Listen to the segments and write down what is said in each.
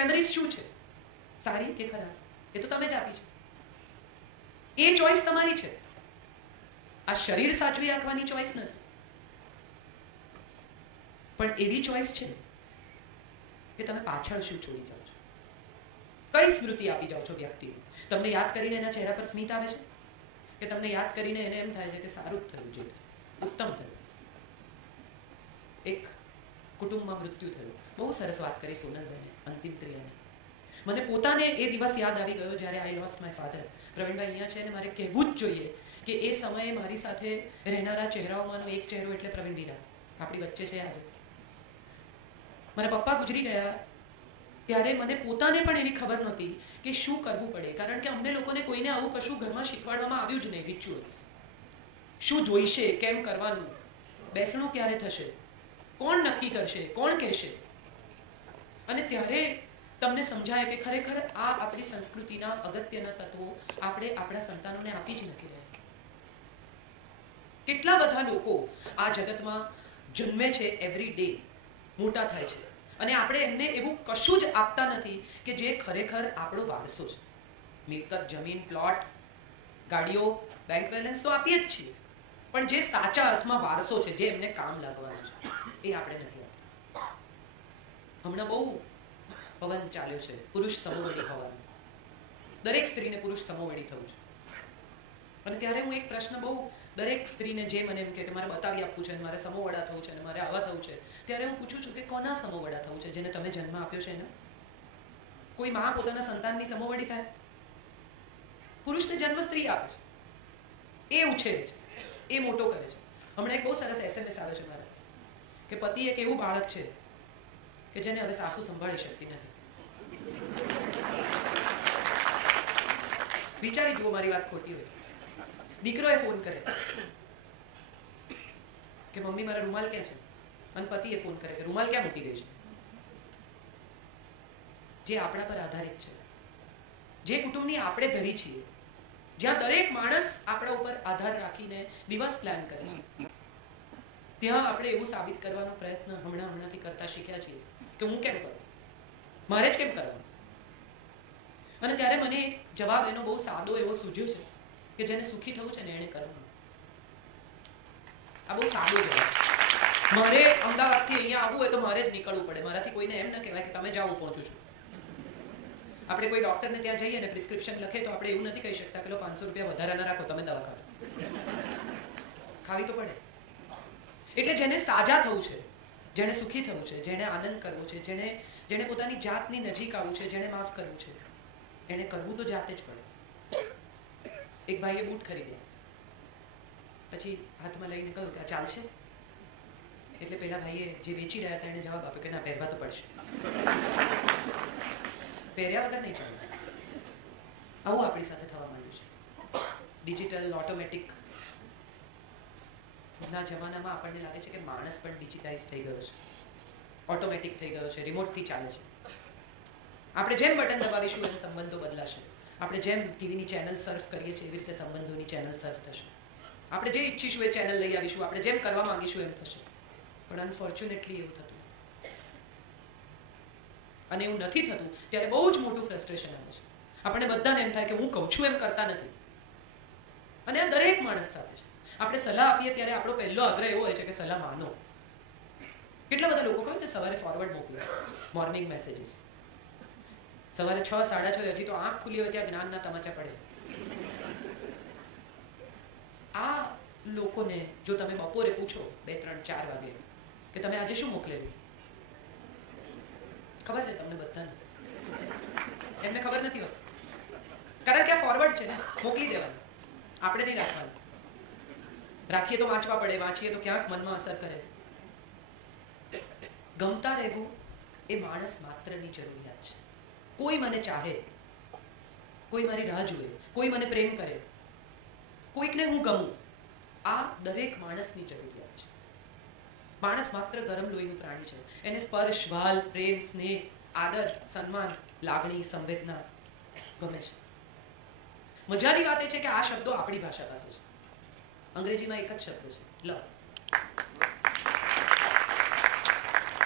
Memories શું છે, સારી કે ખરાબ, એ તો તમે જ આપી છે. એ ચોઈસ તમારી છે. આ શરીર સાચવી રાખવાની ચોઈસ નથી, પણ એવી ચોઈસ છે કે તમે પાછળ શું છોડી જાઓ છો, કઈ સ્મૃતિ આપી જાઓ છો વ્યક્તિને. તમને યાદ કરીને એના ચહેરા પર સ્મિત આવે છે કે તમને યાદ કરીને એને એમ થાય છે કે સારું થયું, જે ઉત્તમ થયું. એક કુટુંબમાં મૃત્યુ થયું. બહુ સરસ વાત કરી સોનલબેને અંતિમ ક્રિયાની. મને પોતાને એ દિવસ યાદ આવી ગયો જ્યારે I lost my father. Pravinbhai અહીંયા છે અને મારે કહેવું જ જોઈએ કે એ સમયે મારી સાથે રહેનારા ચહેરાઓમાંનો એક ચહેરો એટલે પ્રવીણ વીરા આપણી વચ્ચે છે આજે. મારા પપ્પા ગુજરી ગયા ત્યારે મને પોતાને પણ એવી ખબર નહોતી કે શું કરવું પડે, કારણ કે અમને લોકોને કોઈને આવું કશું ઘરમાં શીખવાડવામાં આવ્યું જ નહીં. રિચ્યુઅલ્સ શું જોઈશે, કેમ કરવાનું, બેસણું ક્યારે થશે, કોણ નક્કી કરશે, કોણ કહેશે. અને ત્યારે તમને સમજાય કે ખરેખર આ આપણી સંસ્કૃતિના અગત્યના તત્વો આપણે આપણા સંતાનોને આપી જ નથી રહ્યા. કેટલા બધા લોકો આ જગતમાં જન્મે છે, એવરી ડે મોટા થાય છે, અને આપણે એમને એવું કશું જ આપતા નથી કે જે ખરેખર આપણો વારસો છે. મિલકત, જમીન, પ્લોટ, ગાડીઓ, બેંક બેલેન્સ તો આપીએ જ છીએ, પણ જે સાચા અર્થમાં વારસો છે, જે એમને કામ લાગવાનું છે, એ આપણે નથી આપતા. હમણાં બહુ પવન ચાલ્યો છે પુરુષ સમોવડી હોવાનો. દરેક સ્ત્રીને પુરુષ સમોવડી થવું છે. અને ત્યારે હું એક પ્રશ્ન બહુ દરેક સ્ત્રીને જે મને એમ કે મારે બતાવી આપવું છે, મારે સમોવડા થવું છે, મારે આવા થવું છે, ત્યારે હું પૂછું છું કે કોના સમોવડા થવું છે? જેને તમે જન્મ આપ્યો છે એના? કોઈ માં પોતાના સંતાનની સમોવડી થાય? પુરુષને જન્મ સ્ત્રી આપે છે, એ ઉછેરે છે, એ મોટો કરે છે. હમણાં એક બહુ સરસ SMS આવે છે મારા કે પતિ એક એવું બાળક છે કે જેને હવે સાસુ સંભાળી શકતી નથી. વિચારી જુઓ મારી વાત ખોટી હોય. દીકરોએ ફોન કરે કે મમ્મી મારા રૂમાલ ક્યાં છે, અને પતિએ ફોન કરે કે રૂમાલ ક્યાં મૂકી ગઈ છે. જે આપણા પર આધારિત છે, જે કુટુંબની આપણે ધરી છીએ, જ્યાં દરેક માણસ આપણા ઉપર આધાર રાખીને દિવસ પ્લાન કરે છે, ત્યાં આપણે એવું સાબિત કરવાનો પ્રયત્ન હમણાંથી કરતા શીખ્યા છીએ કે હું કેમ કરું, મારે જ કેમ કરવાનું. અને ત્યારે મને એક જવાબ એનો બહુ સાદો એવો સૂઝ્યો છે કે જેને સુખી થવું છે ને એને કરવાનું. આ બહુ સાદો જવાબ. મારે અમદાવાદથી અહીંયા આવવું હોય તો મારે જ નીકળવું પડે. મારાથી કોઈને એમ ન કહેવાય કે તમે જાઓ, હું પહોંચું છું. આપણે કોઈ ડોક્ટરને ત્યાં જઈએ અને પ્રિસ્ક્રિપ્શન લખે તો આપણે એવું નથી કહી શકતા કે લો 500 રૂપિયા વધારાના રાખો, તમે દવા ખાઓ. ખાવી તો પડે. એટલે જેને સાજા થવું છે, જેને સુખી થવું છે, જેને આનંદ કરવો છે, જેને પોતાની જાતની નજીક આવવું છે, જેને માફ કરવું છે, એને કરવું તો જાતે જ પડે. એક ભાઈએ બૂટ ખરીદ્યા, પછી હાથમાં લઈને કહ્યું કે આ ચાલશે? એટલે પેલા ભાઈએ જે વેચી રહ્યા હતા એને જવાબ આપ્યો કે ના, પહેરવા તો પડશે. પહેર્યા વગર નહીં ચાલે. આવું આપણી સાથે થવા માંડ્યું છે. ડિજિટલ, ઓટોમેટિક ના જમાનામાં આપણને લાગે છે કે માણસ પણ ડિજિટાઇઝ થઈ ગયો છે, ઓટોમેટિક થઈ ગયો છે, રિમોટથી ચાલે છે. આપણે જેમ બટન દબાવીશું એમ સંબંધો બદલાશે. આપણે જેમ ટીવીની ચેનલ સર્ફ કરીએ છીએ એવી રીતે સંબંધોની ચેનલ સર્ફ થશે. આપણે જે ઈચ્છીશું એ ચેનલ લઈ આવીશું, આપણે જેમ કરવા માંગીશું એમ થશે. પણ અનફોર્ચ્યુનેટલી એવું થતું નથી. અને એવું નથી થતું ત્યારે બહુ જ મોટું ફ્રસ્ટ્રેશન આવે છે. આપણને બધાને એમ થાય કે હું કહું છું એમ કરતા નથી. અને આ દરેક માણસ સાથે છે. આપણે સલાહ આપીએ ત્યારે આપણો પહેલો આગ્રહ એવો હોય છે કે સલાહ માનો. કેટલા બધા લોકો કહે છે સવારે ફોરવર્ડ મોકલો, મોર્નિંગ મેસેજીસ. સવારે 6, 6:30 હજી તો આંખ ખુલી હોય ત્યાં જ્ઞાનના તમાચા પડે. આ લોકોને જો તમે બપોરે પૂછો 2, 3, 4 વાગે કે તમે આજે શું મોકલેલું, ખબર છે તમને બધાને? એમને ખબર નથી હોતી, કારણ કે આ ફોરવર્ડ છે ને, મોકલી દેવાનું, આપણે નહીં રાખવાનું. રાખીએ તો વાંચવા પડે, વાંચીએ તો ક્યાંક મનમાં અસર કરે. ગમતા રહેવું એ માણસ માત્રની જરૂરિયાત છે. કોઈ મને ચાહે, કોઈ મારી રાહ જુએ, કોઈ મને પ્રેમ કરે, કોઈકને હું ગમું, આ દરેક માણસની જરૂરિયાત છે. માણસ માત્ર ગરમ લોહીનું પ્રાણી છે. એને સ્પર્શ, વ્હાલ, પ્રેમ, સ્નેહ, આદર, સન્માન, લાગણી, સંવેદના ગમે છે. મજાની વાત એ છે કે આ શબ્દો આપણી ભાષા પાસે છે. અંગ્રેજીમાં એક જ શબ્દ છે, લવ.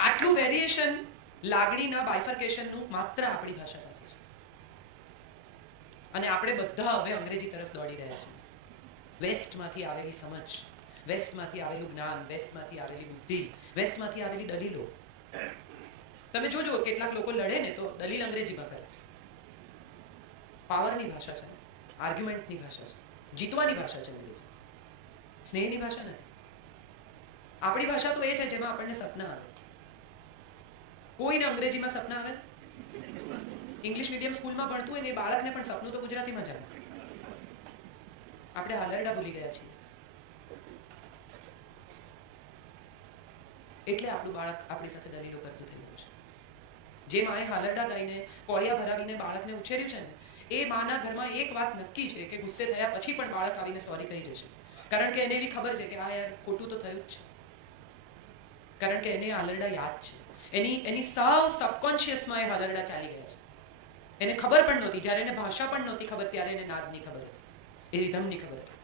આટલું વેરિએશન લાગણીના બાયફર્કેશનનું માત્ર આપણી ભાષા પાસે છે. અને આપણે બધા હવે અંગ્રેજી તરફ દોડી રહ્યા છીએ. વેસ્ટમાંથી આવેલી સમજ, વેસ્ટમાંથી આવેલું જ્ઞાન, વેસ્ટમાંથી આવેલી બુદ્ધિ, વેસ્ટમાંથી આવેલી દલીલો. તમે જોજો કેટલાક લોકો લડે ને તો દલીલ અંગ્રેજીમાં કરે. પાવરની ભાષા છે, આર્ગ્યુમેન્ટની ભાષા છે, જીતવાની ભાષા છે અંગ્રેજી, સ્નેહની ભાષા નથી. આપણી ભાષા તો એ છે જેમાં આપણને સપના આવે. કોઈને અંગ્રેજીમાં સપના આવે? ઇંગ્લિશ મીડિયમ સ્કૂલમાં ભણતું હોય ને એ બાળકને પણ સપનું તો ગુજરાતીમાં જ આવે. આપણે હાલરડા ભૂલી ગયા છીએ. એટલે આપણું બાળક આપણી સાથે દલીલો કરતું થઈ ગયું છે. જે માએ હાલરડા ગાઈને કોળિયા ભરાવીને બાળકને ઉછેર્યું છે ને, એ માના ઘરમાં એક વાત નક્કી છે કે ગુસ્સે થયા પછી પણ બાળક આવીને સોરી કહી જશે. કારણ કે એને એવી ખબર છે કે આ યાર ખોટું તો થયું જ છે. કારણ કે એને હાલરડા યાદ છે. એની સાવ સબકોન્શિયસમાં એ હાલરડા ચાલી ગયા છે. એને ખબર પણ નહોતી, જ્યારે એને ભાષા પણ નહોતી ખબર ત્યારે એને નાદની ખબર હતી, એ રિધમની ખબર હતી.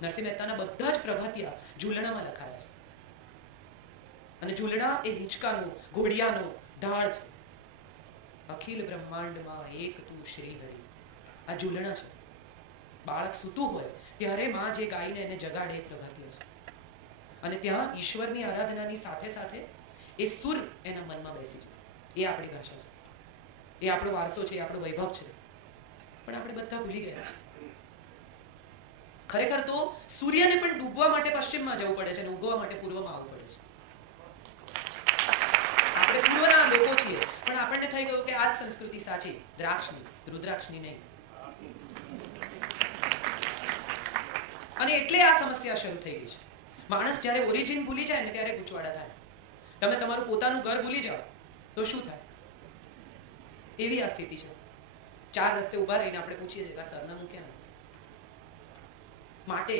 નરસિંહ મહેતાના બધા જ પ્રભાતિયા ઝૂલણામાં લખાયા છે. અને ઝૂલણા એ હિંચકાનો, ઘોડિયાનો ઢાળ છે. અખિલ બ્રહ્માંડમાં એક તું શ્રી હરિ, આ ઝૂલણા છે. બાળક સૂતું હોય ત્યારે માં જે ગાઈને એને જગાડે એ પ્રભાતિયા છે. અને ત્યાં ઈશ્વરની આરાધનાની સાથે સાથે એ સુર એના મનમાં બેસી જાય. એ આપણી ભાષા છે, એ આપણો વારસો છે, એ આપણો વૈભવ છે. પણ આપણે બધા ભૂલી ગયા છીએ. ખરેખર તો સૂર્યને પણ ડૂબવા માટે પશ્ચિમમાં જવું પડે છે અને ઉગવા માટે પૂર્વમાં આવવું પડે છે. આપણે પૂર્વના લોકો છીએ, પણ આપણને થઈ ગયું કે આ જ સંસ્કૃતિ સાચી, દ્રાક્ષની, રુદ્રાક્ષની નહીં. અને એટલે આ સમસ્યા શરૂ થઈ ગઈ છે. માણસ જ્યારે ઓરિજિન ભૂલી જાય ને ત્યારે ગૂંચવાડા થાય. તમે તમારું પોતાનું ઘર ભૂલી જાઓ તો શું થાય? એવી આ સ્થિતિ છે. 4 રસ્તે ઊભા રહીને આપણે પૂછીએ છીએ કે આ સરનામું ક્યાં? માટે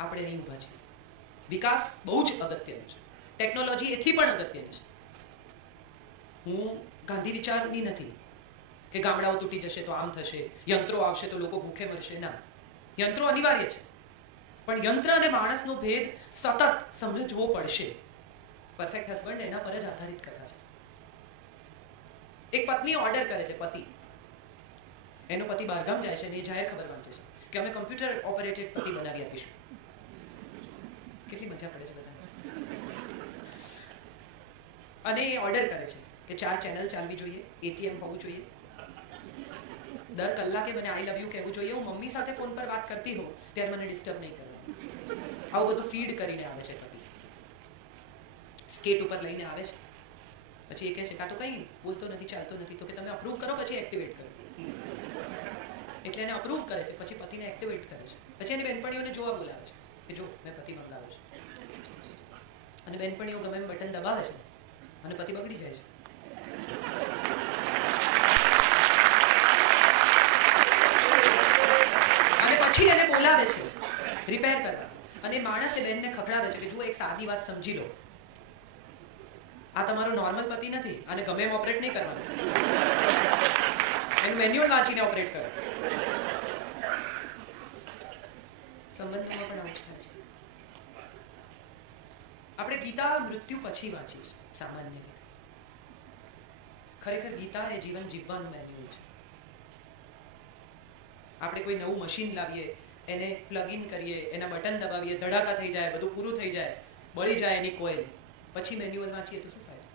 આપણે નહીં ઊભા છીએ. વિકાસ બહુ જ અગત્યનો છે. ટેકનોલોજી એથી પણ અગત્યની છે. હું ગાંધી વિચારની નથી કે ગામડાઓ તૂટી જશે તો આમ થશે, યંત્રો આવશે તો લોકો ભૂખે મરશે. ના, યંત્રો અનિવાર્ય છે, પણ યંત્ર અને માણસનો ભેદ સતત સમજવો પડશે. પરફેક્ટ હસબન્ડ એના પર જ આધારિત કથા છે. એક પત્ની ઓર્ડર કરે છે, પતિ એનો પતિ બહારગામ જાય છે અને એ જાહેર ખબર વાંચે છે કે અમે કમ્પ્યુટર ઓપરેટેડ પતિ બનાવી આપીશું. કેટલી મજા પડે છે બધાને. અને એ ઓર્ડર કરે છે કે 4 ચેનલ ચાલવી જોઈએ, એટીએમ હોવું જોઈએ, દર કલાકે મને આઈ લવ યુ કહેવું જોઈએ, હું મમ્મી સાથે ફોન પર વાત કરતી હોઉં ત્યારે મને ડિસ્ટર્બ નહીં કરવું. આવું બધું ફીડ કરીને આવે છે પતિ. સ્કેટ ઉપર લઈને આવે છે, પછી એ કહે છે કાં તો કંઈ બોલતો નથી, ચાલતો નથી, તો કે તમે અપ્રૂવ કરો પછી એક્ટિવેટ કરો. એટલે એને અપ્રૂવ કરે છે, પછી પતિને એક્ટિવેટ કરે છે. પછી એની બેનપણીઓને જોવા બોલાવે છે કે જો મેં પતિ મંગાવ્યો છે. અને બેનપણીઓ ગમે એમ બટન દબાવે છે અને પતિ બગડી જાય છે. અને પછી એને બોલાવે છે રિપેર કરવા, અને માણસ એ બેનને ખખડાવે છે કે જુઓ એક સાદી વાત સમજી લો, આ તમારો નોર્મલ પતિ નથી, આને ગમે એમ ઓપરેટ નહીં કરવાનું, એનું મેન્યુઅલ વાંચીને ઓપરેટ કરો. સંબંધોમાં પણ આવું જ થાય છે. આપણે ગીતા મૃત્યુ પછી વાંચીએ છીએ સામાન્ય રીતે. ખરેખર ગીતા એ જીવન જીવવાનું મેન્યુઅલ છે. આપણે કોઈ નવું મશીન લાવીએ, એને પ્લગ ઇન કરીએ, એના બટન દબાવીએ, ધડાકા થઈ જાય, બધું પૂરું થઈ જાય, બળી જાય એની કોઇલ, પછી મેન્યુઅલ વાંચીએ તો શું ફાયદો?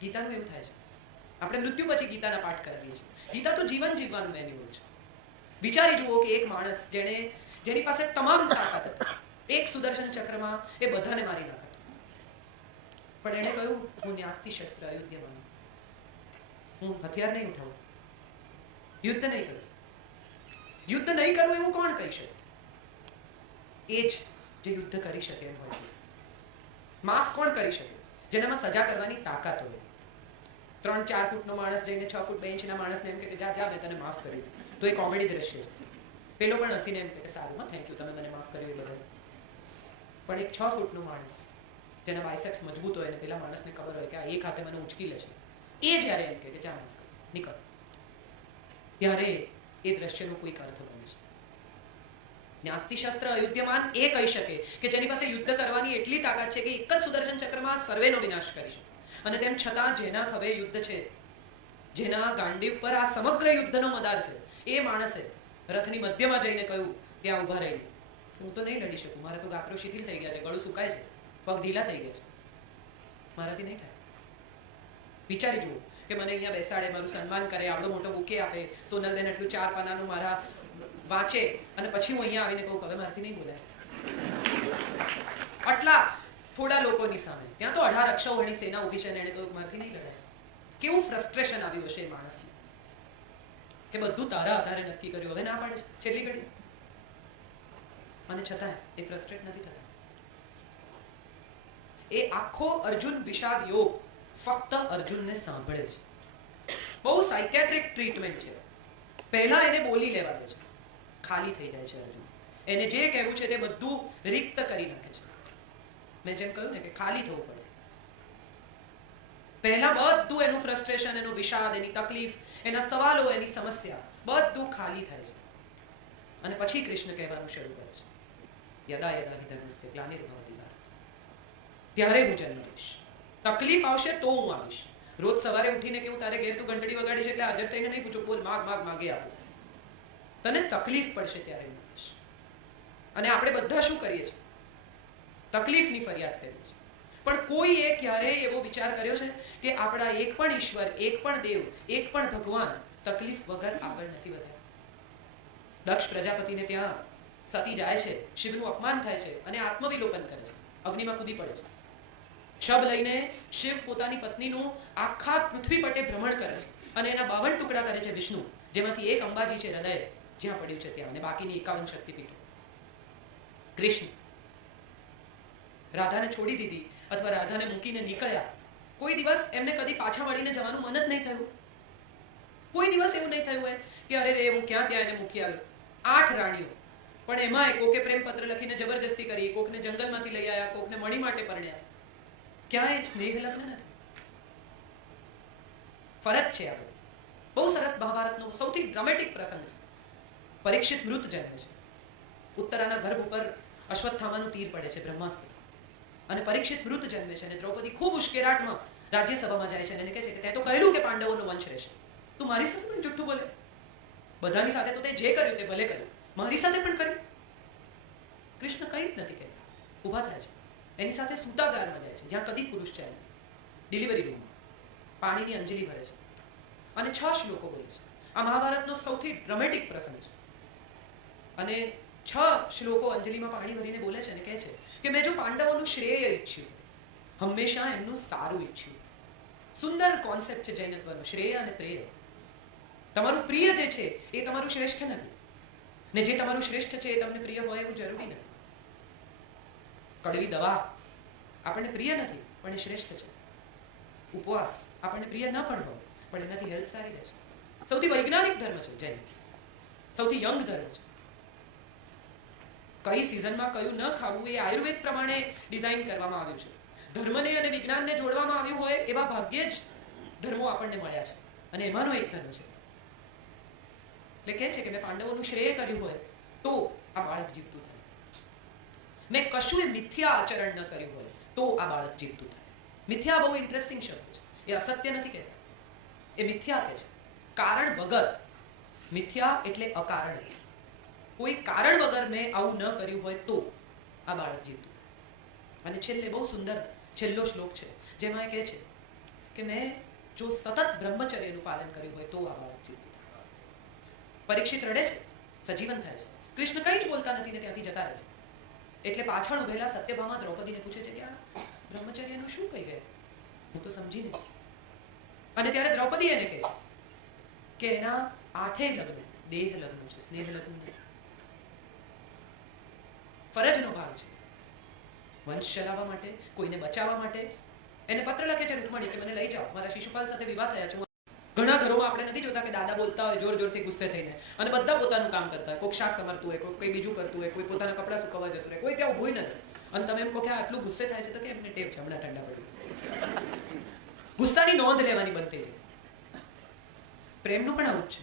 ગીતાનું એવું થાય છે. આપણે મૃત્યુ પછી ગીતાના પાઠ કરાવીએ છીએ. ગીતા તો જીવન જીવવાનું મેન્યુઅલ છે. વિચારી જુઓ કે એક માણસ જેની પાસે તમામ તાકાત હતી, એક સુદર્શન ચક્રમાં એ બધાને મારી નાખતો, પણ એણે કહ્યું હું ન્યાસ્તિ શસ્ત્ર અયુધ્યમાં, હું હથિયાર નહીં ઉઠાવું, યુદ્ધ નહીં કરું. યુદ્ધ નહીં કરવું એવું કોણ કહી શકે? એ જ જે યુદ્ધ કરી શકે એમ હોય છે. માફ કોણ કરી શકે? જેનામાં સજા કરવાની તાકાત હોય. 3-4 ફૂટનો માણસ જઈને 6 ફૂટ 2 ઇંચના માણસને એમ કે જા જા મેં તને માફ કર્યું, તો એ કોમેડી દ્રશ્ય છે. પેલો પણ હસીને એમ કે સારું હા થેન્ક યુ, તમે મને માફ કર્યું એ બદલ. પણ એક 6 ફૂટનો માણસ જેના બાયસેપ્સ મજબૂત હોય અને પેલા માણસને ખબર હોય કે આ એક હાથે મને ઉંચકી લેશે, એ જ્યારે એમ કે જા માફ કર, નીકળ, ત્યારે એ દ્રશ્યનો કોઈક અર્થ બને છે. ન્યાસ્તિ શસ્ત્ર અયુધ્યમાન એ કહી શકે કે જેની પાસે યુદ્ધ કરવાની એટલી તાકાત છે કે એક જ સુદર્શન ચક્રમાં સર્વેનો વિનાશ કરી શકે. અને તેમ છતાં જેના ખભે યુદ્ધ છે, જેના ગાંડીવ પર આ સમગ્ર યુદ્ધનો મદાર છે, એ માણસે રથની મધ્યમાં જઈને કહ્યું, ત્યાં ઊભા રહીને, હું તો નહીં લડી શકું, મારા તો ગાત્રો શિથિલ થઈ ગયા છે, ગળું સુકાય છે, પગ ઢીલા થઈ ગયા છે, મારાથી નહીં થાય. વિચારી જુઓ કે મને અહીંયા બેસાડે, મારું સન્માન કરે, આવડો મોટો બુકે આપે, સોનલબેન એટલું 4 પાનાનું મારા વાંચે, અને પછી હું અહીંયા આવીને કહું કે હવે મારાથી નહીં બોલાય. આટલા થોડા લોકોની સામે, ત્યાં તો 18 અક્ષૌહિણી સેના ઊભી છે, અને એણે કહ્યું મારાથી નહીં કરાય. કેવું ફ્રસ્ટ્રેશન આવ્યું હશે એ માણસને, કે બધું તારા આધારે નક્કી કર્યું, હવે ના પાડે છે છેલ્લી ઘડી, અને છતાં એ ફ્રસ્ટ્રેટ નથી થતા. એ આખો અર્જુન વિષાદ યોગ ફક્ત અર્જુનને સાંભળે છે. બહુ સાયકેટ્રિક ટ્રીટમેન્ટ છે. પહેલા એને બોલી લેવા દે છે, ખાલી થઈ જાય છે અર્જુન. એને જે કહેવું છે તે બધું રિક્ત કરી નાખે છે. મેં જેમ કહ્યું ને કે ખાલી થવું પડે. પહેલા બધું એનું ફ્રસ્ટ્રેશન, એનો વિષાદ, એની તકલીફ, એના સવાલો, એની સમસ્યા બધું ખાલી થાય છે. અને પછી કૃષ્ણ કહેવાનું શરૂ કરે છે, યદા યદા હિ ધર્મસ્ય ગ્લાનિર્ભવતિ ભારત, ત્યારે હું જન્મ લઈશ. તકલીફ આવશે તો હું આવીશ. રોજ સવારે ઉઠીને કેવું તારે ઘેર તું ઘંટડી વગાડી છે એટલે હાજર થઈને નહીં પૂછું, બોલ માગ માગ માગે આપું. તને તકલીફ પડશે ત્યારે હું આવીશ. અને આપણે બધા શું કરીએ છીએ? તકલીફની ફરિયાદ કરીએ છીએ. પણ કોઈએ ક્યારેય એવો વિચાર કર્યો છે કે આપણા એક પણ ઈશ્વર, એક પણ દેવ, એક પણ ભગવાન તકલીફ વગર આગળ નથી વધ્યા? દક્ષ પ્રજાપતિને ત્યાં સતી જાય છે, શિવનું અપમાન થાય છે અને આત્મવિલોપન કરે છે, અગ્નિમાં કૂદી પડે છે. શબ લઈને શિવ પોતાની પત્નીનું આખા પૃથ્વી પટે ભ્રમણ કરે છે અને એના 52 ટુકડા કરે છે વિષ્ણુ, જેમાંથી એક અંબાજી છે હૃદય જ્યાં પડ્યું છે ત્યાં, અને બાકીની 51 શક્તિપીઠો. કૃષ્ણ રાધાને છોડી દીધી અથવા રાધાને મૂકીને નીકળ્યા, કોઈ દિવસ એમને કદી પાછા વળીને જવાનું મન જ નહીં થયું. કોઈ દિવસ એવું નહીં થયું હોય કે અરે રે હું ક્યાં ત્યાં એને મૂકી આવ્યો. 8 રાણીઓ, પણ એમાં કોકે પ્રેમ પત્ર લખીને જબરજસ્તી કરી, કોકને જંગલમાંથી લઈ આવ્યા, કોકને મણી માટે પરણ્યા. ક્યાંય સ્નેહ લગ્ન નથી. ફરક છે. આ બહુ સરસ મહાભારતનો સૌથી ડ્રામેટિક પ્રસંગ છે. પરીક્ષિત મૃત જન્મે છે. ઉત્તરાના ગર્ભ ઉપર અશ્વત્થામાનું તીર પડે છે, બ્રહ્માસ્ત્ર, અને પરીક્ષિત મૃત જન્મે છે. અને દ્રૌપદી ખૂબ ઉશ્કેરાટમાં રાજ્યસભામાં જાય છે અને એને કહે છે કે તે તો કહેલું કે પાંડવોનો વંશ રહેશે, તું મારી સાથે પણ જુઠ્ઠું બોલે. બધાની સાથે તો તે જે કર્યું તે ભલે કર્યું, મારી સાથે પણ કર્યું. કૃષ્ણ કંઈ જ નથી કહેતા, ઊભા થાય છે, એની સાથે સૂતાગારમાં જાય છે જ્યાં કદી પુરુષ છે, ડિલિવરી રૂમમાં પાણીની અંજલિ ભરે છે અને 6 શ્લોકો બોલે છે. આ મહાભારતનો સૌથી ડ્રામેટિક પ્રસંગ છે. અને 6 શ્લોકો અંજલિમાં પાણી ભરીને બોલે છે અને કહે છે કે મેં જો પાંડવોનું શ્રેય ઈચ્છ્યું, હંમેશા એમનું સારું ઈચ્છ્યું. સુંદર કોન્સેપ્ટ છે જૈનત્વનો, શ્રેય અને પ્રેય. તમારું પ્રિય જે છે એ તમારું શ્રેષ્ઠ નથી, ને જે તમારું શ્રેષ્ઠ છે એ તમને પ્રિય હોય એવું જરૂરી નથી. કડવી દવા આપણને પ્રિય નથી પણ એ શ્રેષ્ઠ છે. ઉપવાસ આપણને પ્રિય ન પણ હોય પણ એનાથી હેલ્થ સારી રહે છે. સૌથી વૈજ્ઞાનિક ધર્મ છે જૈન, સૌથી યંગ ધર્મ છે. કઈ સિઝનમાં કયું ન ખાવું એ આયુર્વેદ પ્રમાણે ડિઝાઇન કરવામાં આવ્યું છે. ધર્મને અને વિજ્ઞાનને જોડવામાં આવ્યું હોય એવા ભાગ્યે જ ધર્મો આપણને મળ્યા છે, અને એમાંનો એક ધર્મ છે. એટલે કહે છે કે મેં પાંડવોનું શ્રેય કર્યું હોય તો આ બાળક જીવતું થાય. મેં કશું મિથ્યા આચરણ ન કર્યું હોય તો આ બાળક જીવતું થાય. મિથ્યા બહુ ઇન્ટરેસ્ટિંગ શબ્દ છે. એ અસત્ય નથી કહેતા, એ મિથ્યા કહે છે, કારણ વગર. મિથ્યા એટલે અકારણ. કોઈ કારણ વગર મેં આવું ન કર્યું હોય તો આ બાળક જીવતું થાય. અને છેલ્લે બહુ સુંદર છેલ્લો શ્લોક છે જેમાં એ કહે છે કે મેં જો સતત બ્રહ્મચર્યનું પાલન કર્યું હોય તો આ બાળક જીવતું થાય. પરીક્ષિત રડે છે, સજીવન થાય છે. કૃષ્ણ કંઈ જ બોલતા નથી ને ત્યાંથી જતા રહે છે. એટલે પાછળ ઉભેલા સત્યભામા દ્રૌપદીને પૂછે છે કે આ બ્રહ્મચર્યનું શું કહી ગયા? હું તો સમજી નહીં. અને ત્યારે દ્રૌપદી એને કહે કે એના 8 લગ્ન દેહ લગ્ન છે, સ્નેહ લગ્ન નહીં. ફરજનો ભાગ છે. વંશ ચલાવવા માટે, કોઈને બચાવવા માટે એને પત્ર લખે છે રૂકમણી કે મને લઈ જાઓ, મારા શિશુપાલ સાથે વિવાહ થયા છે. ઘણા ઘરોમાં આપણે નથી જોતા કે દાદા બોલતા હોય જોર જોરથી ગુસ્સે થઈને, અને બધા પોતાનું કામ કરતા હોય. કોઈક શાક સમરતું હોય, કોઈ કંઈ બીજું કરતું હોય, કોઈ પોતાના કપડાં સુકવવા જતું રહે, કોઈ ત્યાં ઊભું નથી. અને તમે એમ કહો કે આટલું ગુસ્સે થાય છે તો કે એમને ટેવ છે, હમણાં ઠંડા પડી. ગુસ્સાની નોંધ લેવાની બનતી છે. પ્રેમનું પણ આવું જ છે.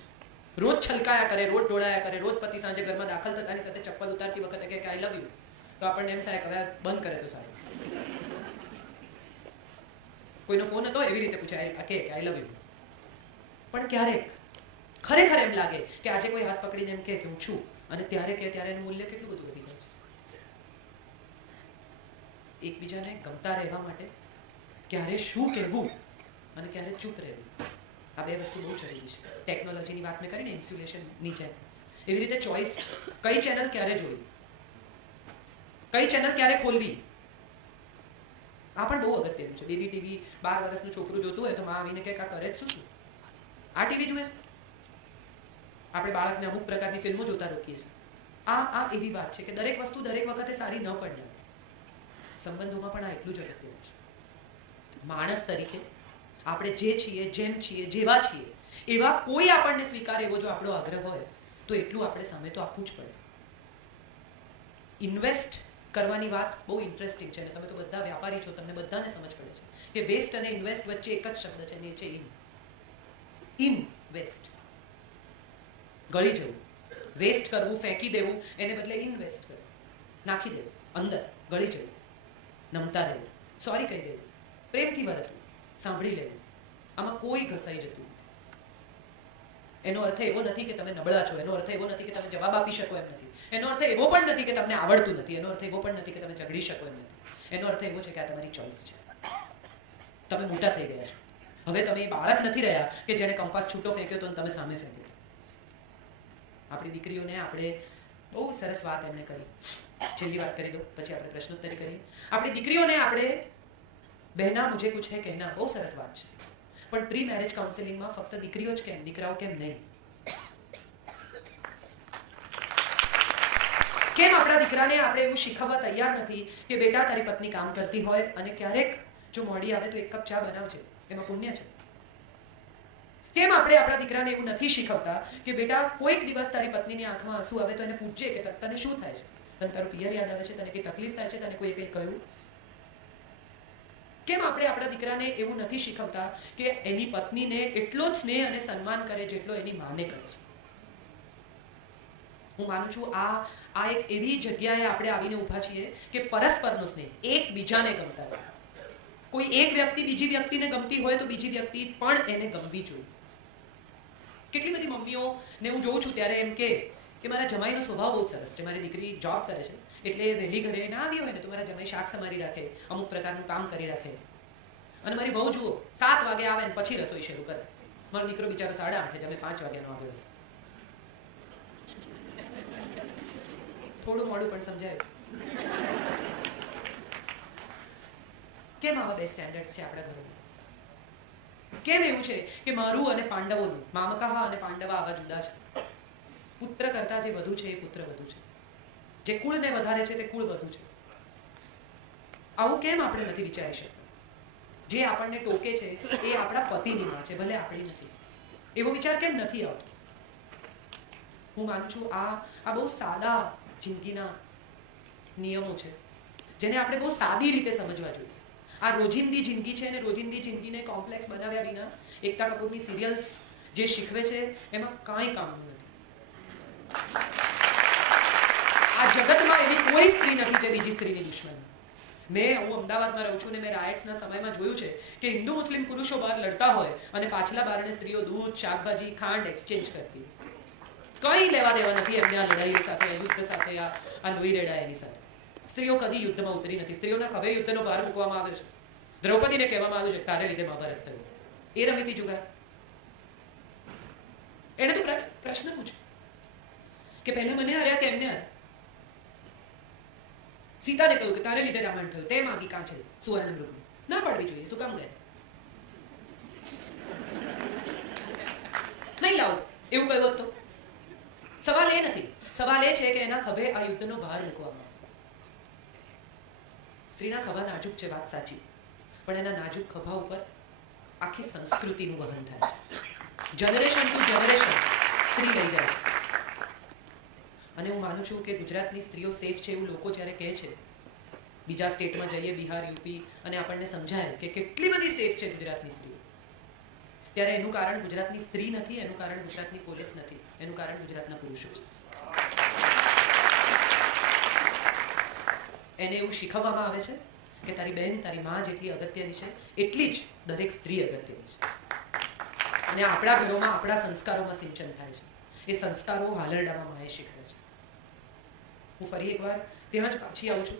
રોજ છલકાયા કરે, રોજ ડોળાયા કરે, રોજ પતિ સાંજે ઘરમાં દાખલ થતાની સાથે ચપ્પલ ઉતારતી વખતે કે આઈ લવ યુ, તો આપણને એમ થાય કે હવે બંધ કરે તો સારું. કોઈનો ફોન હતો એવી રીતે પૂછે કે આઈ લવ યુ. પણ ક્યારેક ખરેખર એમ લાગે કે આજે કોઈ હાથ પકડીને એમ કે હું છું, અને ત્યારે એનું મૂલ્ય કેટલું બધું વધી જાય છે. એકબીજાને ગમતા રહેવા માટે ક્યારે શું કહેવું અને ક્યારે ચૂપ રહેવું, આ બે વસ્તુ બહુ જરૂરી છે. ટેકનોલોજીની વાત મેં કરીને ઇન્સ્યુલેશનની જેમ, એવી રીતે ચોઇસ છે. કઈ ચેનલ ક્યારે જોવી, કઈ ચેનલ ક્યારે ખોલવી, આ પણ બહુ અગત્યનું છે. બેબી ટીવી 12 વર્ષનું છોકરું જોતું હોય તો માં આવીને કે આ કરે જ શું, આ ટીવી જુએ છે. આપણે બાળકને અમુક પ્રકારની ફિલ્મો જોતા રોકીએ છીએ. આ એવી વાત છે કે દરેક વસ્તુ દરેક વખતે સારી ન પડે. સંબંધોમાં પણ આ એટલું જ અગત્યનું છે. માણસ તરીકે આપણે જે છીએ, જેમ છીએ, જેવા છીએ, એવા કોઈ આપણને સ્વીકારે એવો જો આપણો આગ્રહ હોય તો એટલું આપણે સામે તો આપવું જ પડે. ઇન્વેસ્ટ કરવાની વાત બહુ ઇન્ટરેસ્ટિંગ છે, અને તમે તો બધા વ્યાપારી છો, તમને બધાને સમજ પડે છે કે વેસ્ટ અને ઇન્વેસ્ટ વચ્ચે એક જ શબ્દ છે, અને એ છે ઇનવેસ્ટ. ગળી જવું, વેસ્ટ કરવું, ફેંકી દેવું, એને બદલે ઇન્વેસ્ટ કરવું, નાખી દેવું અંદર, ગળી જવું, નમતા રહેવું, સોરી કહી દેવું, પ્રેમથી વર્તવું, સાંભળી લેવું, આમાં કોઈ ઘસાઈ જતું. એનો અર્થ એવો નથી કે તમે નબળા છો, એનો અર્થ એવો નથી કે તમે જવાબ આપી શકો એમ નથી, એનો અર્થ એવો પણ નથી કે તમને આવડતું નથી, એનો અર્થ એવો પણ નથી કે તમે ઝઘડી શકો એમ નથી. એનો અર્થ એવો છે કે આ તમારી ચોઇસ છે. તમે મોટા થઈ ગયા છો. હવે તમે એ બાળક નથી રહ્યા કે જેણે કંપાસ છૂટો ફેંક્યો તો તમે સામે ફેંક્યો. આપણી દીકરીઓને આપણે બહુ સરસ વાત એમણે કરી, છેલ્લી વાત કરી દો પછી આપણે પ્રશ્નોત્તરી કરીએ. આપણી દીકરીઓને આપણે બહેના મુझे कुछ है कहना, બહુ સરસ વાત છે, પણ પ્રી મેરેજ કાઉન્સેલિંગમાં ફક્ત દીકરીઓ જ કેમ, દીકરાઓ કેમ નહીં? કેમ આપણા દીકરાને આપણે એવું શીખવવા તૈયાર નથી કે બેટા તારી પત્ની કામ કરતી હોય અને ક્યારેક જો મોડી આવે તો 1 કપ ચા બનાવજે, એમાં પુણ્ય છે. કેમ આપણે આપણા દીકરાને એવું નથી શીખવતા કે બેટા કોઈક દિવસ તારી પત્નીની આંખમાં આંસુ આવે તો એને પૂછજે કે તને શું થાય છે, તને તારું પિયર યાદ આવે છે, તને કઈ તકલીફ થાય છે, તને કોઈ કંઈ કહ્યું? કેમ આપણે આપણા દીકરાને એવું નથી શીખવતા કે એની પત્નીને એટલો જ સ્નેહ અને સન્માન કરે જેટલો એની માને કરે છે? હું માનું છું આ એક એવી જગ્યાએ આપણે આવીને ઊભા છીએ કે પરસ્પરનો સ્નેહ, એકબીજાને ગમતા રહે. કોઈ એક વ્યક્તિ બીજી વ્યક્તિને ગમતી હોય તો બીજી વ્યક્તિ પણ એને ગમવી જોઈએ. કેટલી બધી મમ્મીઓને હું જોઉં છું ત્યારે એમ કે મારા જમાઈનો સ્વભાવ બહુ સરસ છે, મારી દીકરી જોબ કરે છે એટલે વહેલી ઘરે ના આવી હોય ને તો મારા જમાઈ શાક સમારી રાખે, અમુક પ્રકારનું કામ કરી રાખે, અને મારી વહુ જુઓ 7 વાગે આવે ને પછી રસોઈ શરૂ કરે. મારો દીકરો બિચારો 8:30 જમે, 5 વાગ્યાનો આવ્યો. થોડું મોડું પણ સમજાય. કેમ આવા બે સ્ટેન્ડર્ડ છે આપણા ઘરોમાં? કેમ એવું છે કે મારું અને પાંડવોનું, મામકહ અને પાંડવા આવા જુદા છે? પુત્ર કરતા જે વધુ છે એ પુત્ર વધુ છે, જે કુળને વધારે છે તે કુળ વધુ છે. આવું કેમ આપણે નથી વિચારી શકતા? જે આપણને ટોકે છે એ આપણા પતિની માં છે, ભલે આપણી નથી. એવો વિચાર કેમ નથી આવતો? હું માનું છું આ બહુ સાદા જિંદગીના નિયમો છે જેને આપણે બહુ સાદી રીતે સમજવા જોઈએ. આ રોજિંદી જિંદગી છે અને રોજિંદી જિંદગીને કોમ્પ્લેક્સ બનાવ્યા વિના એકતા કપૂરની સિરિયલ્સ જે શીખવે છે એમાં કાંઈ કામનું નથી. આ જગતમાં એવી કોઈ સ્ત્રી નથી જે બીજી સ્ત્રીની દુશ્મન. હું અમદાવાદમાં રહું છું ને મેં રાયટ્સના સમયમાં જોયું છે કે હિન્દુ મુસ્લિમ પુરુષો બહાર લડતા હોય અને પાછલા બારણે સ્ત્રીઓ દૂધ, શાકભાજી, ખાંડ એક્સચેન્જ કરતી. કંઈ લેવા દેવા નથી એમને આ લડાઈઓ સાથે, યુદ્ધ સાથે, આ લોહી રેડા એની સાથે. સ્ત્રીઓ કદી યુદ્ધમાં ઉતરી નથી. સ્ત્રીઓના ખભે યુદ્ધનો ભાર મૂકવામાં આવ્યો છે. દ્રૌપદીને કહેવામાં આવ્યું છે તારે લીધે મહાભારત થયું. એ રમીતી જુગાર. એને તો પ્રશ્ન પૂછ્યો કે પહેલા મને હાર્યા કે એમને હાર્યા? સીતાને કહ્યું કે તારે લીધે રામાયણ થયું, તે માગી કાંચે સુવર્ણ મૃગની. ના પાડવી જોઈએ, શું કામ ગયા? નહીં લાવો એવું કહ્યું તો સવાલ એ નથી. સવાલ એ છે કે એના ખભે આ યુદ્ધનો ભાર મૂકવામાં. સ્ત્રીના ખભા નાજુક છે, વાત સાચી, પણ એના નાજુક ખભા ઉપર આખી સંસ્કૃતિનું વહન થાય છે. જનરેશન ટુ જનરેશન સ્ત્રી લઈ જાય છે. અને હું માનું છું કે ગુજરાતની સ્ત્રીઓ સેફ છે એવું લોકો જ્યારે કહે છે, બીજા સ્ટેટમાં જઈએ, બિહાર, યુપી, અને આપણને સમજાય કે કેટલી બધી સેફ છે ગુજરાતની સ્ત્રીઓ, ત્યારે એનું કારણ ગુજરાતની સ્ત્રી નથી, એનું કારણ ગુજરાતની પોલીસ નથી, એનું કારણ ગુજરાતના પુરુષો છે. એને એવું શીખવવામાં આવે છે કે તારી બહેન, તારી માં જેટલી અગત્યની છે એટલી જ દરેક સ્ત્રી અગત્યની છે. અને આપણા ઘરોમાં આપણા સંસ્કારોમાં સિંચન થાય છે. એ સંસ્કારો હાલરડામાં માએ શીખવે છે. હું ફરી એકવાર ત્યાં જ પાછી આવું છું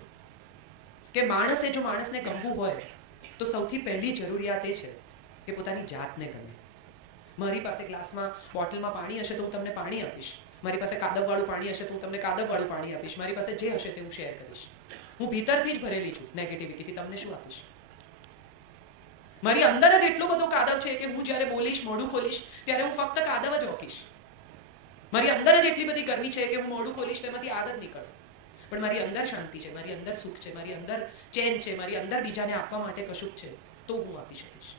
કે માણસે જો માણસને ગમવું હોય તો સૌથી પહેલી જરૂરિયાત એ છે કે પોતાની જાતને ગમે. મારી પાસે ગ્લાસમાં બોટલમાં પાણી હશે તો હું તમને પાણી આપીશ. મારી પાસે કાદવવાળું પાણી હશે તો હું તમને કાદવવાળું પાણી આપીશ. મારી પાસે જે હશે તે હું શેર કરીશ. હું ભીતરથી જ ભરેલી છું નેગેટિવિટીથી. તમને શું આપીશ? મારી અંદર જ એટલો બધો કાદવ છે કે હું જ્યારે બોલીશ, મોઢું ખોલીશ ત્યારે હું ફક્ત કાદવ જ ઓકીશ. મારી અંદર જ એટલી બધી ગરમી છે કે હું મોઢું ખોલીશ તો એમાંથી આગ જ નીકળશે. પણ મારી અંદર શાંતિ છે, મારી અંદર સુખ છે, મારી અંદર ચેન છે, મારી અંદર બીજાને આપવા માટે કશુંક છે તો હું આપી શકીશ.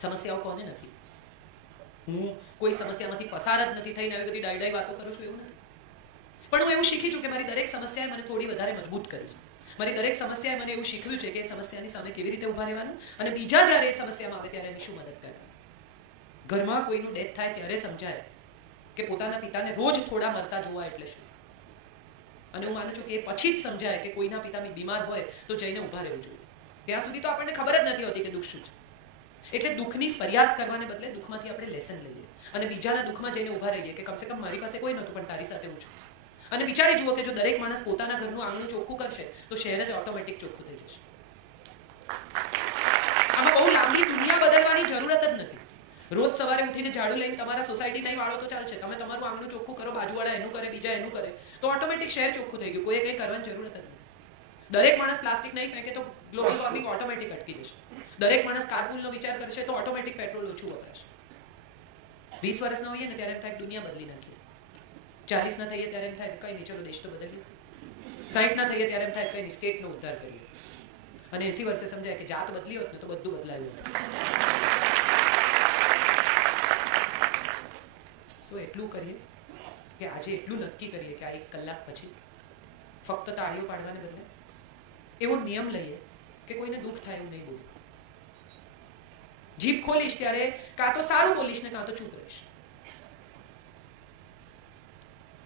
સમસ્યાઓ કોને નથી? હું કોઈ સમસ્યામાંથી પસાર જ નથી થઈને આવી બધી ડાયડાઈ વાતો કરું છું એવું નથી. પણ હું એવું શીખી છું કે મારી દરેક સમસ્યાએ મને થોડી વધારે મજબૂત કરી છે. મારી દરેક સમસ્યાએ મને એવું શીખવ્યું છે કે એ સમસ્યાની સામે કેવી રીતે ઊભા રહેવાનું અને બીજા જ્યારે એ સમસ્યામાં આવે ત્યારે એની શું મદદ કરવાની. ઘરમાં કોઈનું ડેથ થાય ત્યારે સમજાય કે પોતાના પિતાને રોજ થોડા મરતા જોવા એટલે શું. અને હું માનું છું કે એ પછી જ સમજાય કે કોઈના પિતા બીમાર હોય તો જઈને ઊભા રહેવું જોઈએ. ત્યાં સુધી તો આપણને ખબર જ નથી હોતી કે દુઃખ શું છે. એટલે દુઃખની ફરિયાદ કરવાને બદલે દુઃખમાંથી આપણે લેસન લઈએ અને બીજાના દુઃખમાં જઈને ઊભા રહીએ કે કમસે કમ મારી પાસે કોઈ નહોતું પણ તારી સાથે હું છું. અને વિચારી જુઓ કે જો દરેક માણસ પોતાના ઘરનું આંગણું ચોખ્ખું કરશે તો શહેર જ ઓટોમેટિક ચોખ્ખું થઈ જશે. આમાં બહુ લાંબી દુનિયા બદલવાની જરૂરત જ નથી. રોજ સવારે ઉઠીને ઝાડુ લઈને તમારા સોસાયટીમાં વાળો તો ચાલશે. તમે તમારું આંગણું ચોખ્ખું કરો, બાજુવાળા એનું કરે, બીજા એનું કરે તો ઓટોમેટિક શહેર ચોખ્ખું થઈ ગયું. કોઈએ કંઈ કરવાની જરૂરત જ નથી. દરેક માણસ પ્લાસ્ટિક નહીં ફેંકે તો ગ્લોબલ વોર્મિંગ ઓટોમેટિક અટકી જશે. દરેક માણસ કાર્પૂલનો વિચાર કરશે તો ઓટોમેટિક પેટ્રોલ ઓછું વપરાશે. 20 વર્ષના હોઈએ ને ત્યારે એમ થાય દુનિયા બદલી નાખીએ. 40 ના થઈએ ત્યારે એમ થાય કઈ નહીં, ચલો દેશ તો બદલીએ. 60 ના થઈએ ત્યારે એમ થાય કઈ નહીં, સ્ટેટનો ઉદ્ધાર કરીએ. અને 80 વર્ષે સમજાય કે જાત બદલી હોત ને તો બધું બદલાયું હોત. સો એટલું કરીએ કે આજે એટલું નક્કી કરીએ કે આ 1 કલાક પછી ફક્ત તાળીઓ પાડવાને બદલે એવો નિયમ લઈએ કે કોઈને દુઃખ થાય એવું નહીં બોલું. જીભ ખોલીશ ત્યારે કાં તો સારું બોલીશ ને કાં તો ચૂપ રહીશ.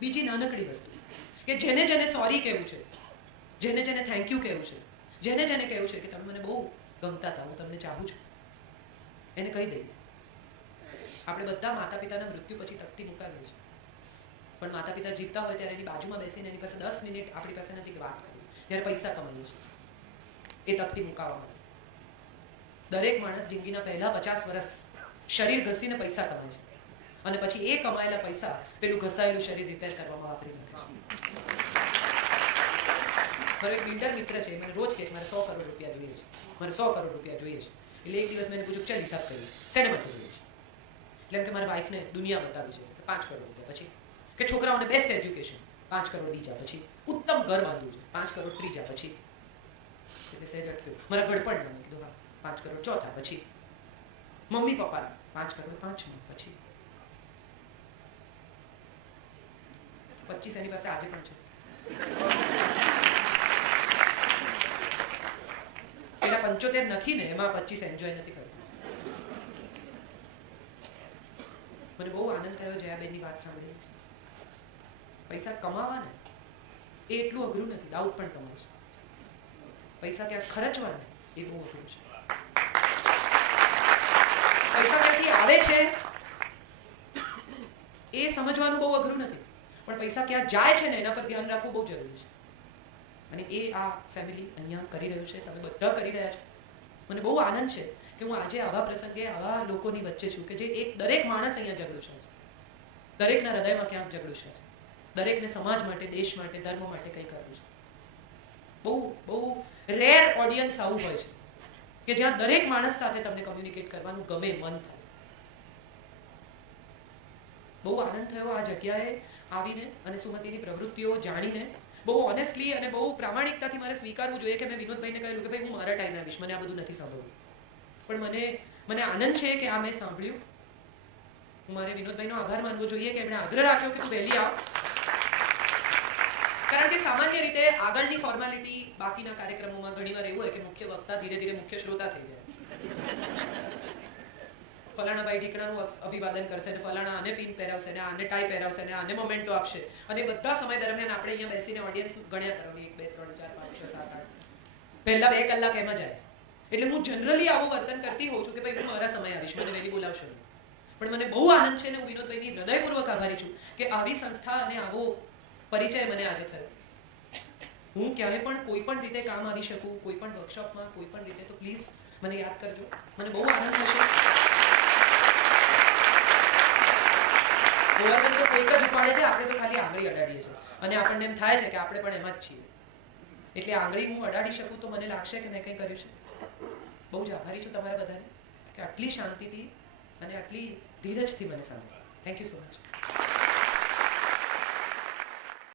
બીજી નાનકડી વસ્તુ કે જેને જેને સોરી કહેવું છે, જેને જેને થેન્ક યુ કહેવું છે, જેને જેને કહેવું છે કે તમે મને બહુ ગમતા હતા, હું તમને ચાહું છું, એને કહી દઈએ. આપણે બધા માતા પિતાના મૃત્યુ પછી તકતી મુકાવીએ છીએ. પણ માતા પિતા જીવતા હોય ત્યારે એની બાજુમાં બેસીને એની પાસે 10 મિનિટ આપણી પાસે નથી કે વાત કરીએ. ત્યારે પૈસા કમાઈએ છીએ એ તકતી મુકાવવા માટે. દરેક માણસ જિંદગીના પહેલા 50 વર્ષ શરીર ઘસીને પૈસા કમાય છે અને પછી એ કમાયેલા પૈસા પેલું ઘસાયેલું શરીર રિપેર કરવામાં વાપરી નાખે છે. મારો એક બિલ્ડર મિત્ર છે, મને રોજ કહે મારે 100 કરોડ રૂપિયા જોઈએ છે, મારે 100 કરોડ રૂપિયા જોઈએ છે. એટલે એક દિવસ મેં પૂછ્યું ચાલ હિસાબ કરીએ શેને માટે જોઈએ છે. એટલે એમ કે મારા વાઈફને દુનિયા બતાવી છે 5 કરોડ રૂપિયા, પછી કે છોકરાઓને બેસ્ટ એજ્યુકેશન 5 કરોડ દીજા, પછી ઉત્તમ ઘર બાંધવું છે 5 કરોડ ત્રીજા, પછી એટલે સહેજ અટક્યું. મારા ગડપણ નામે કીધું હા 5 કરોડ ચોથા, પછી મમ્મી પપ્પા 5 કરોડ પાંચમું, પછી 25 એની પાસે આજે પણ છે. પેલા 75 નથી ને એમાં 25 એન્જોય નથી કરતો. મને બહુ આનંદ થયો જયાબેનની વાત સાંભળીને. પૈસા કમાવા ને એ એટલું અઘરું નથી, દાઉદ પણ કમાય છે. પૈસા ક્યાંક ખર્ચવા ને એ બહુ અઘરું છે. પૈસા ક્યાંથી આવે છે એ સમજવાનું બહુ અઘરું નથી, પણ પૈસા ક્યાં જાય છે ને એના પર ધ્યાન રાખવું બહુ જરૂરી છે. અને એ આ ફેમિલી અહીંયા કરી રહ્યું છે, તમે બધા કરી રહ્યા છો. મને બહુ આનંદ છે કે હું આજે આવા પ્રસંગે આવા લોકોની વચ્ચે છું કે જે દરેક માણસ અહીંયા જગડું છે. દરેકના હૃદયમાં ક્યાંક જગડું છે. દરેકને સમાજ માટે, દેશ માટે, ધર્મ માટે કંઈ કરવું છે. બહુ બહુ રેર ઓડિયન્સ આવું હોય છે કે જ્યાં દરેક માણસ સાથે તમને કમ્યુનિકેટ કરવાનું ગમે, મન થાય. બહુ આનંદ થયો આ જગ્યાએ આવીને અને સુમતિની પ્રવૃત્તિઓ જાણીને. બહુ ઓનેસ્ટલી અને બહુ પ્રામાણિકતાથી મારે સ્વીકારવું જોઈએ કે મેં વિનોદભાઈને કહેલું કે ભાઈ હું મારા ટાઈમે આવીશ, મને આ બધું નથી સાંભળવું. પણ મને આનંદ છે કે આ મેં સાંભળ્યું. હું મારે વિનોદભાઈનો આભાર માનવો જોઈએ કે એમણે આગ્રહ રાખ્યો કે તું વહેલી આવ. કારણ કે સામાન્ય રીતે આગળની ફોર્માલિટી બાકીના કાર્યક્રમોમાં ઘણીવાર એવું હોય કે મુખ્ય વક્તા ધીરે ધીરે મુખ્ય શ્રોતા થઈ જાય. ફલાણા ભાઈ ઢીકણાનું અભિવાદન કરશે ને ફલાણા આને પિન પહેરાવશે ને આને ટાઈ પહેરાવશે ને આને મોમેન્ટો આપશે અને બધા સમય દરમિયાન આપણે અહીંયા બેસીને ઓડિયન્સ ગણ્યા કરવાની 1 2 3 4 5 6 7 8 પહેલા 2 કલાક એમ જાય. એટલે હું જનરલી આવું વર્તન કરતી હોઉં છું કે ભાઈ હું મારા સમય આવીશ, મને વહેલી બોલાવશો નહીં. પણ મને બહુ આનંદ છે અને હું વિનોદભાઈની હૃદયપૂર્વક આભારી છું કે આવી સંસ્થા અને આવો પરિચય મને આજે થયો. હું ક્યાંય પણ કોઈ પણ રીતે કામ આવી શકું, કોઈ પણ વર્કશોપમાં, કોઈ પણ રીતે, તો પ્લીઝ મને યાદ કરજો. મને બહુ આનંદ થશે. ગોવર્ધન તો કોઈક જ ઉપાડે છે, આપણે તો ખાલી આંગળી અડાડીએ છીએ અને આપણને એમ થાય છે કે આપણે પણ એમાં જ છીએ. એટલે આંગળી હું અડાડી શકું તો મને લાગશે કે મેં કંઈ કર્યું છે. બહુ જ આભારી છું તમારા બધાને કે આટલી શાંતિથી અને આટલી ધીરજથી મને સાંભળ્યા. Thank you so much.